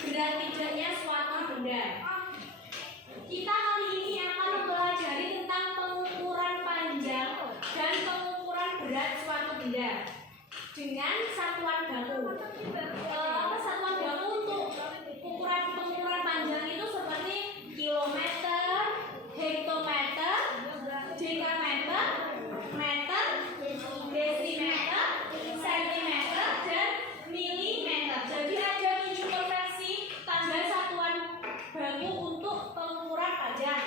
berat tidaknya suatu benda. Kita kali ini akan mempelajari tentang pengukuran panjang dan pengukuran berat suatu benda dengan satuan baku. Satuan baku untuk pengukuran panjang itu seperti kilometer, hektometer, dekameter, meter, desimeter, sentimeter, dan milimeter. Jadi ada 7 konvensi tanda satuan baku untuk pengukuran panjang.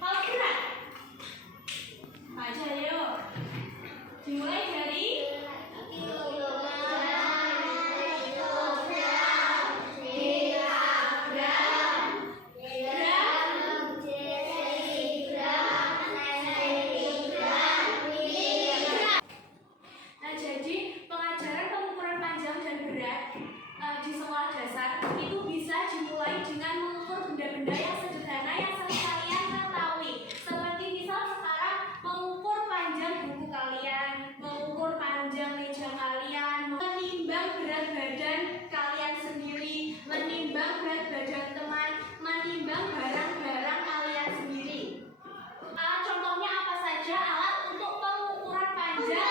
Kalau berat, aja yuk. Dimulai dari di sekolah dasar itu bisa dimulai dengan mengukur benda-benda yang sederhana yang sering kalian ketahui, seperti misal sekarang mengukur panjang buku kalian, mengukur panjang meja kalian, menimbang berat badan kalian sendiri, menimbang berat badan teman, menimbang barang-barang kalian sendiri. Contohnya apa saja alat untuk pengukuran panjang?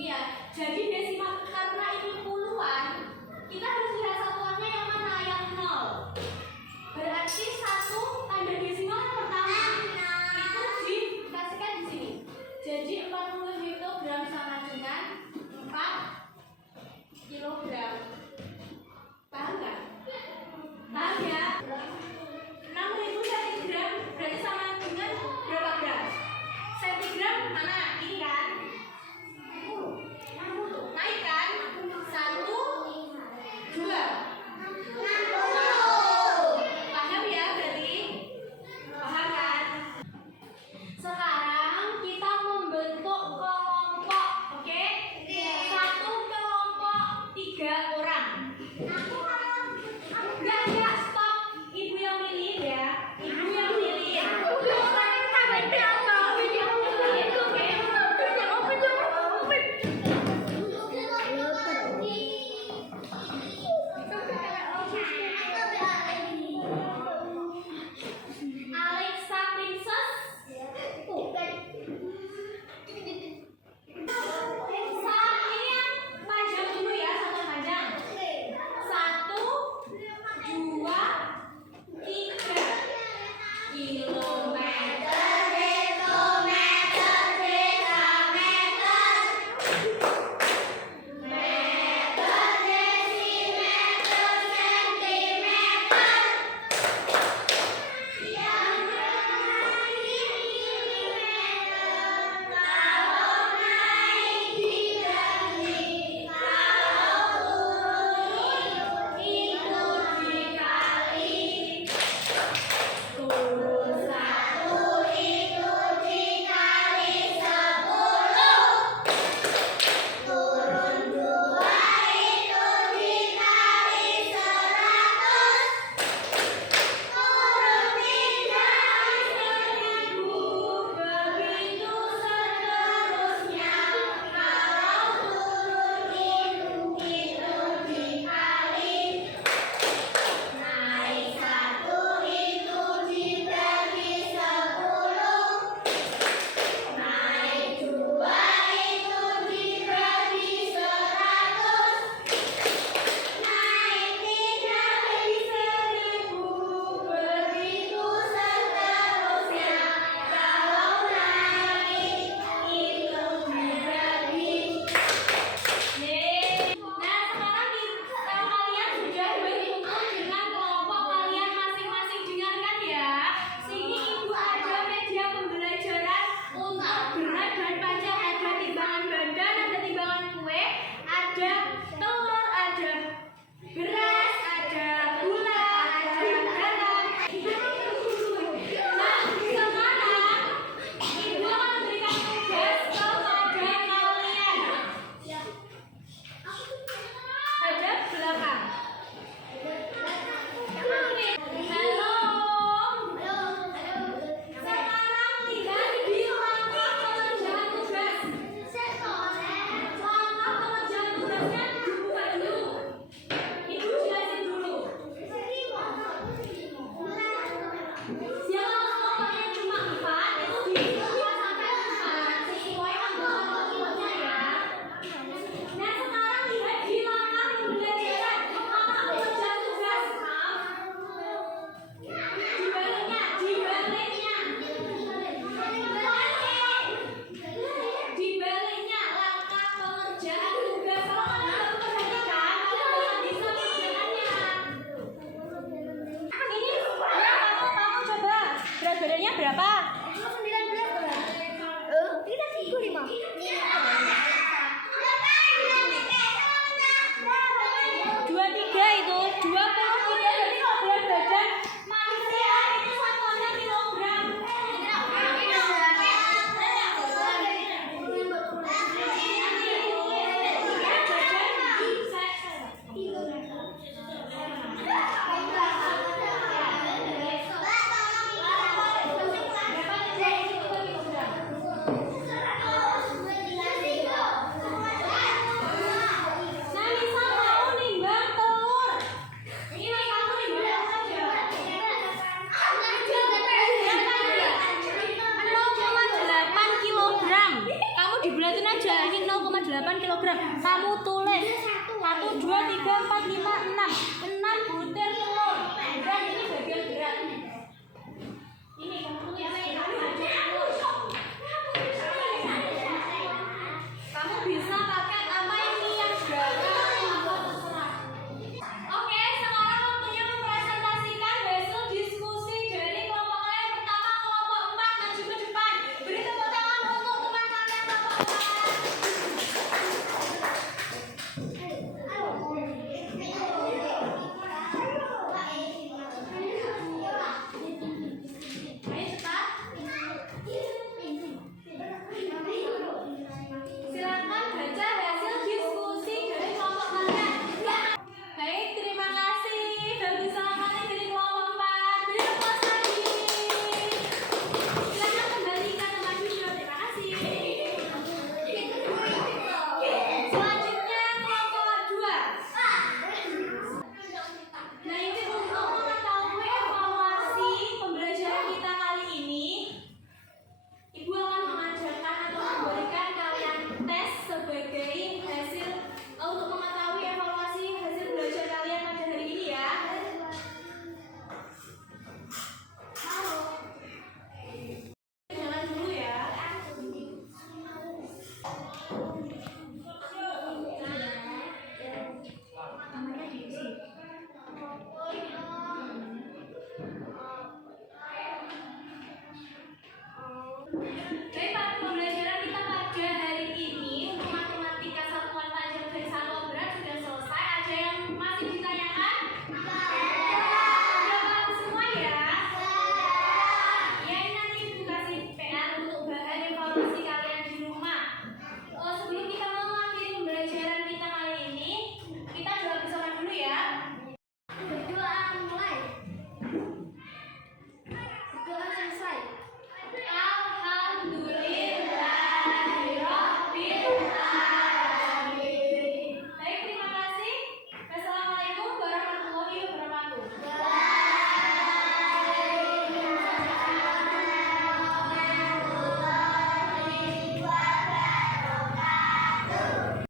sini ya. Jadi desimal karena ini puluhan, kita harus lihat satuannya yang mana, yang 0. Berarti 1 tanda desimal yang pertama itu dikasihkan di sini. Jadi 40 mikrogram sama dengan 4 kilogram. Paham nggak? Paham ya? 6.000 cm berarti sama dengan berapa gram? Sentigram mana? Ini kan? Naik kan? 1, 2. Paham ya berarti? ini 0,8 kg. Kamu tulis 1, 2, 3, 4, 5, 6 butir telur. Dan ini bagian berat. Ini kamu tulis.